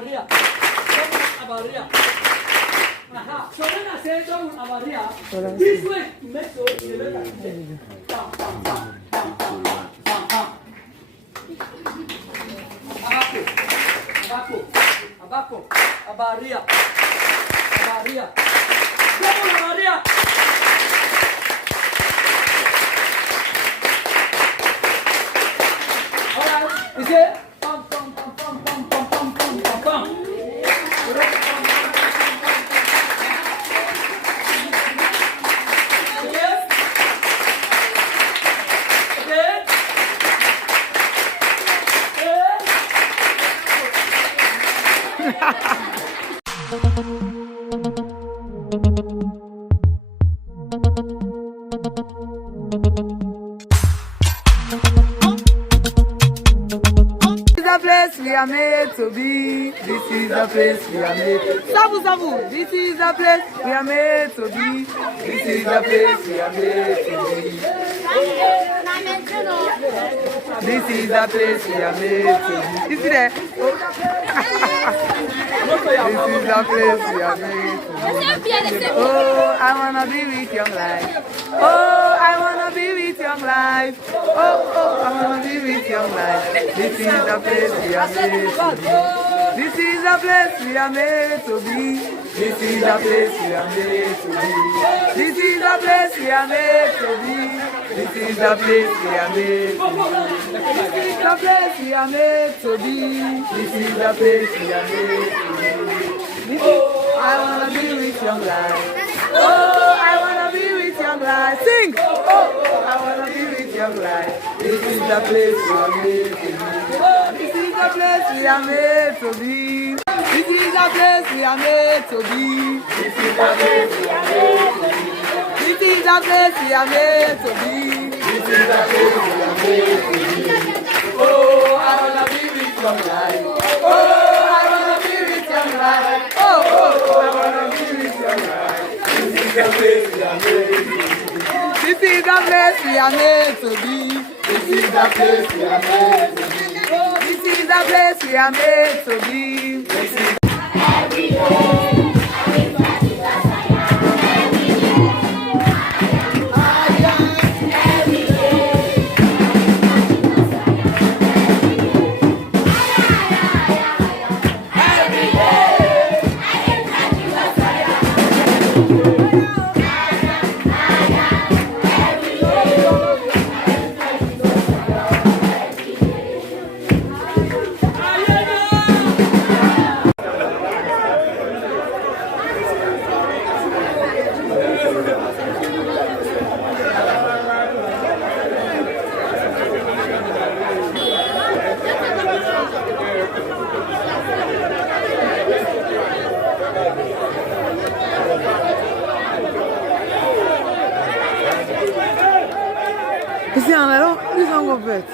Abaria. Abaria. Aha. So when I say don't Abaria, this way make so you look at it. Bam, bam, bam, bam, bam, bam, bam. Abaco. Abaria. Abaria. Double Abaria. Alright, is it? Pam, pam, pam, pam, pam, pam, pam, pam, pam, pam. We are made to be. This is the place we are made. Sabu. This is the place we are made to be. This is the place we are made to be. This is the place we are made to be. You see that? This is the place we are made to be. Oh, I wanna be with young life. Oh, I wanna be with young life. Oh, I wanna be with young life. This is the place we are made to be. This is the place we are made to be. This is the place we are made to be. This is the place we are made to be. This is the place we are made to be. This is the place we are made to be. This is the place we are made to be. Oh, I wanna be with young life. Oh, I wanna be with young life. Sing! Oh, I wanna be with young life. This is the place we are made to be. This is the place we are made to be. This is the place we are made to be. This is the place we are made to be. This is the place we are made to be. This is the place we are made to be. Oh, I wanna be with young life. Oh, I wanna be with young life. Oh, I wanna be with young life. This is the place we are made to be. This is the place we are made to be. This is the place we are made to be. This is the place we are made to be. This is every day. Ici, on a là, ils sont en fait.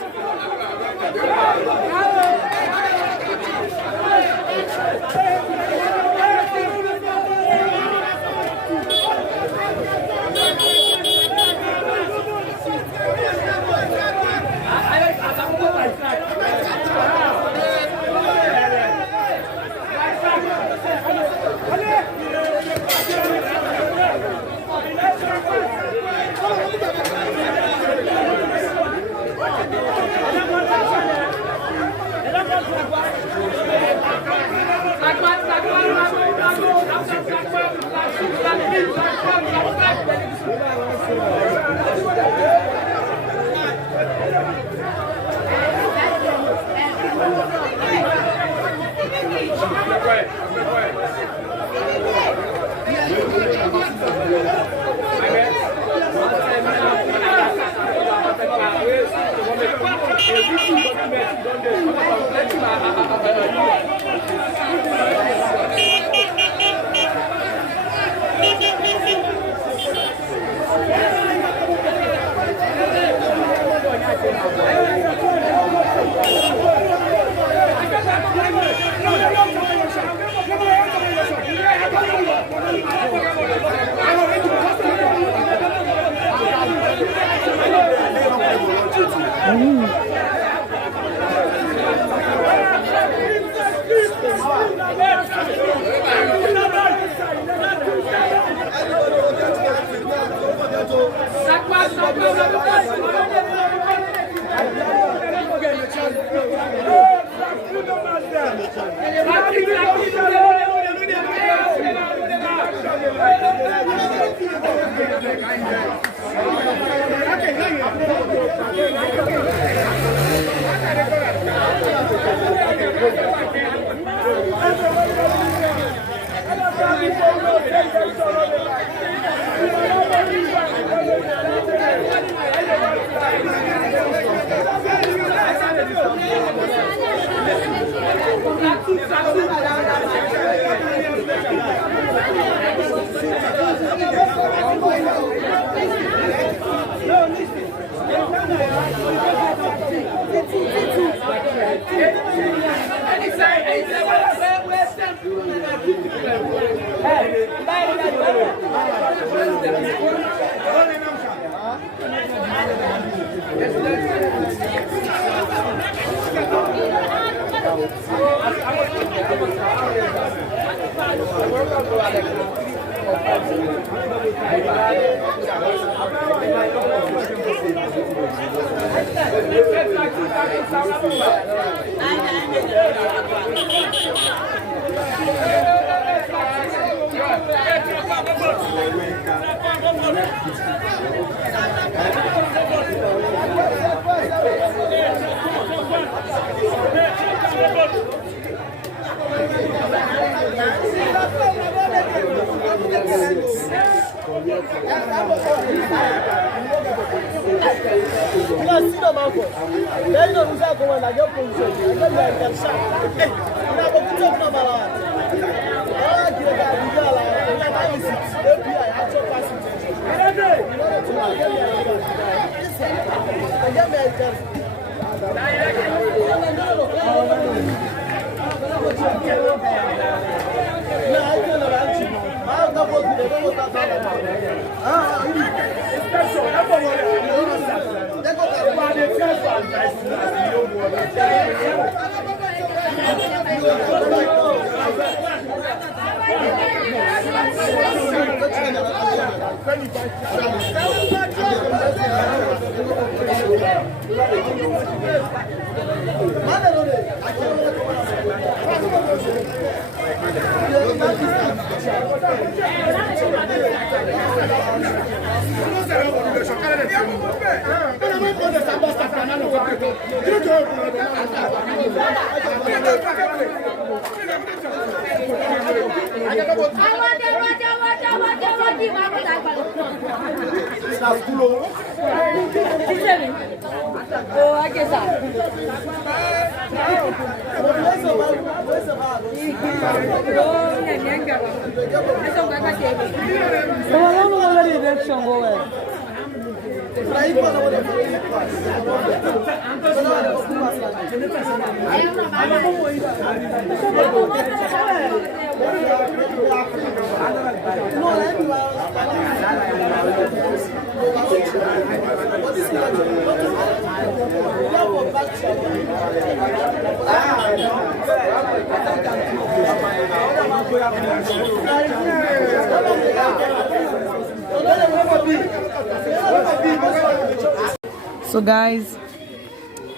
So guys,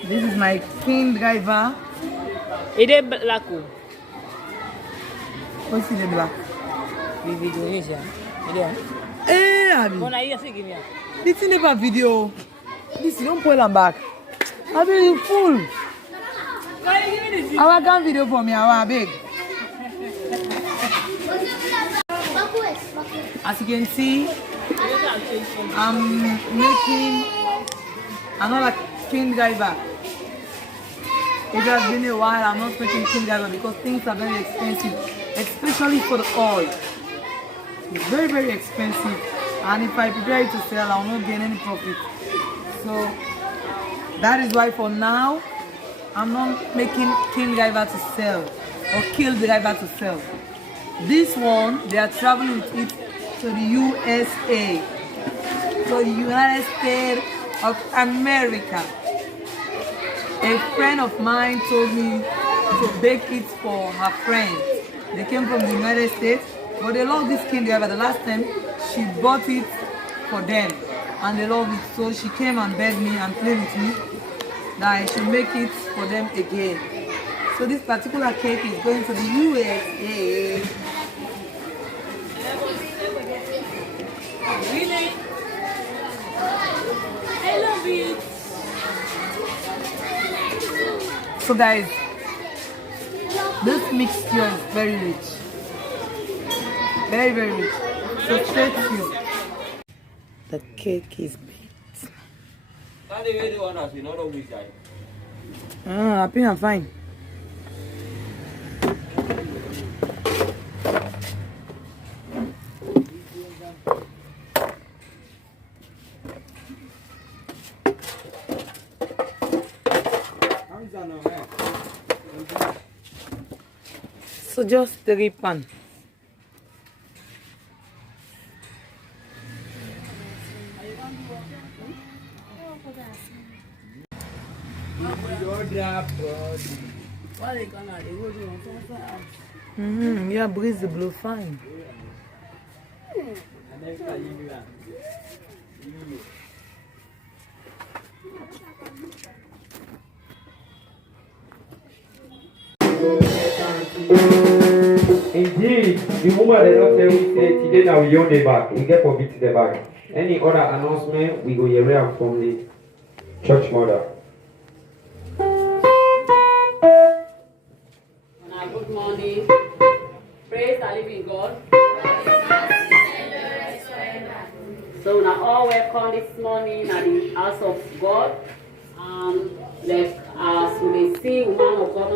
this is my king driver. It is black. What's in the black? Eh, Abby. This is never video. This don't pull them back. I mean, full. I want a video for me. I want big. As you can see, I'm making another king driver. It has been a while. I'm not making king driver because things are very expensive, especially for the oil. It's very, very expensive, and if I prepare it to sell, I will not gain any profit. So that is why for now I'm not making king driver to sell or kill driver to sell. This one, they are traveling with it to the USA, to the United States of America. A friend of mine told me to bake it for her friend. They came from the United States, but they love this king driver. The last time she bought it for them and they love it, so she came and begged me and played with me that I should make it for them again. So this particular cake is going to the USA. Really? I love it. So guys, this mixture is very rich. Very, very rich. So straight to you. The cake is baked. I think I'm fine. So just 3 pan. Yeah, breeze blow fine. Indeed, the woman did not tell me say today now we own the back. We get for beat the back. Any other announcement we go hear from the church mother. Good morning. Praise the living God. So now all welcome this morning at the house of God. Like as we may see, woman of God,